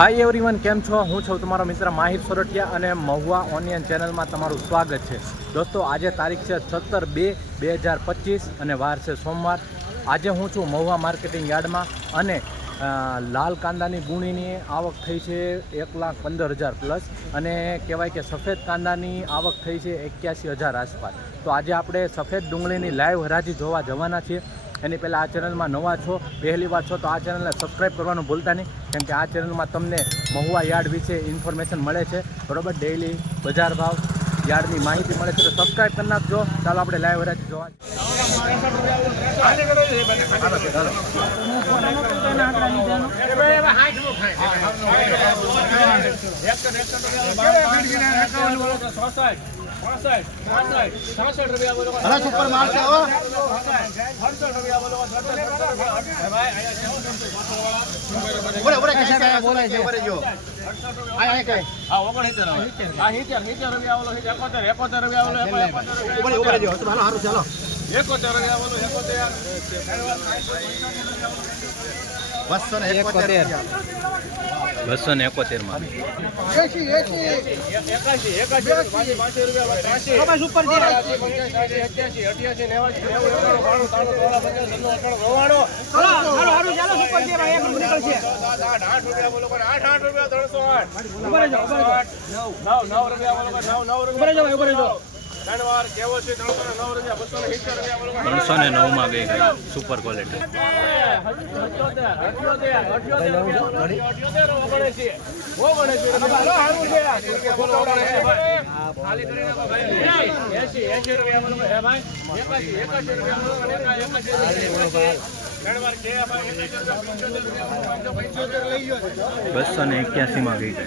Hi everyone કેમ છો? હું છું તમારો મિત્ર માહિર સોરઠિયા અને મહુવા ઓનિયન ચેનલમાં તમારું સ્વાગત છે. દોસ્તો, આજે તારીખ છે સત્તર બે બે હજાર પચીસ અને વાર છે સોમવાર. આજે હું છું મહુવા માર્કેટિંગ યાર્ડમાં અને લાલ કાંદાની ગુણીની આવક થઈ છે એક લાખ પંદર હજાર પ્લસ અને કહેવાય કે સફેદ કાંદાની આવક થઈ છે એક્યાસી હજાર આસપાસ. તો આજે આપણે સફેદ ડુંગળીની લાઈવ હરાજી જોવા જવાના છીએ. એની પહેલાં આ ચેનલમાં નવા છો, પહેલી વાર છો, તો આ ચેનલને સબસ્ક્રાઈબ કરવાનું ભૂલતા નહીં, કેમ કે આ ચેનલમાં તમને મહુવા યાર્ડ વિશે ઇન્ફોર્મેશન મળે છે. બરોબર? ડેઈલી બજાર ભાવ યાર્ડની માહિતી મળે છે, તો સબસ્ક્રાઈબ કરી નાખજો. ચાલો, આપણે લાઈવ હરાજી જોવા મારશે હો ઉભરે ઉભરે કઈ બોલાય છે રૂપિયા કઈ ઉભરે ઉભરે જો તો હાલો હારું ચાલો બસો ને એકોતેર બસો ને એકોતેરમાં એસી એસી ઉપર ત્રણસો ને માં ગઈ ગઈ. સુપર ક્વોલિટી બસો ને એક્યાસીમાં ગઈ ગઈ.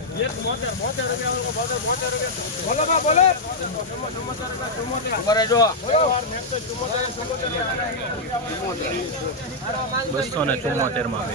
બસો ને ચુમ્મોતેરમાં ચુમ્મોતેરમાં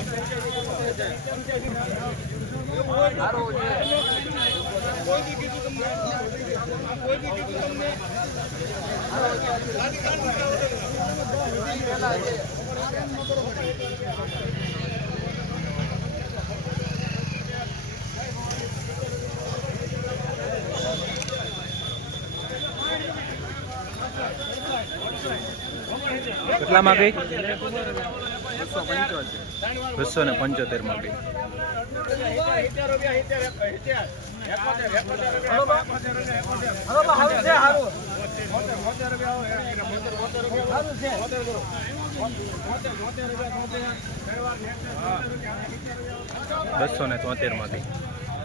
કેટલામાં ગઈ બસો ને પંચોતેરમાં ગઈ બસો ને તોતેરમાં ગઈ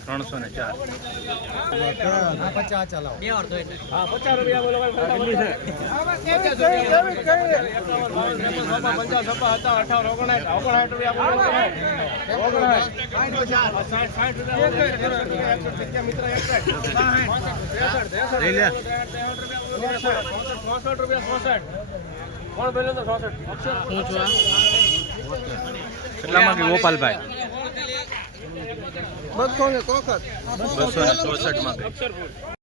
ત્રણસો ચાર હિરેન હાલો ભાઈ રૂપિયા બોલો કેટલામાં ગઈ કાકા ત્રણસો ચાર હિરેન રૂપિયા ને કોણ પચાસ તો ચોસઠ લે કેટલામાં ગોપાલભાઈ બસો ને ચોસઠ બસો ને ચોસઠમાં. ગઈ